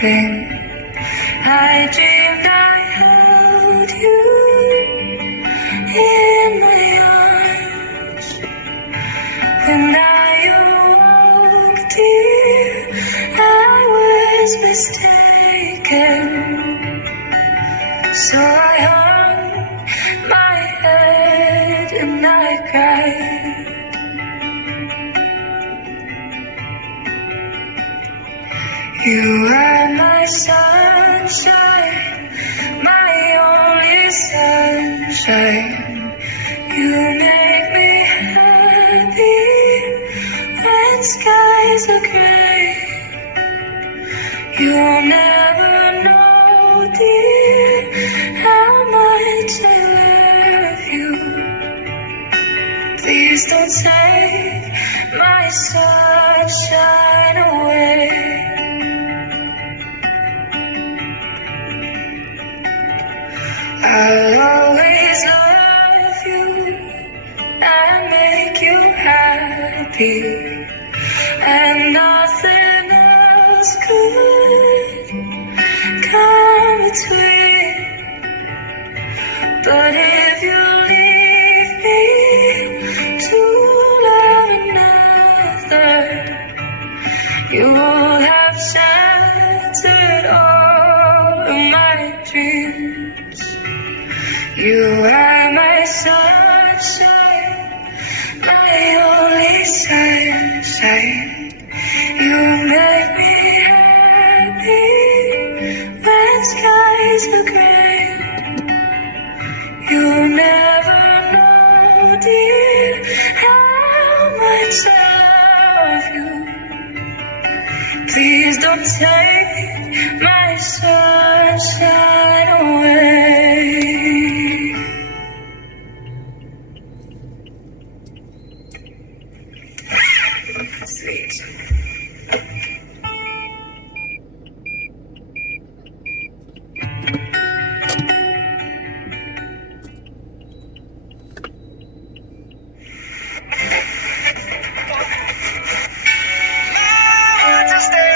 sleeping, I dreamed I held you in my arms. When I awoke, dear, I was mistaken. So I hung my head and I cried. You are my sunshine, my only sunshine. You make me happy when skies are gray. You'll never know, dear, how much I love you. Please don't take my sunshine away. I'll always love you and make you happy, and nothing else could come between. But if you leave me to love another, you will have shattered all of my dreams. You are my sunshine, my only sunshine. You make me happy when skies are gray. You'll never know, dear, how much I love you. Please don't take my sunshine away. Sweet. Stay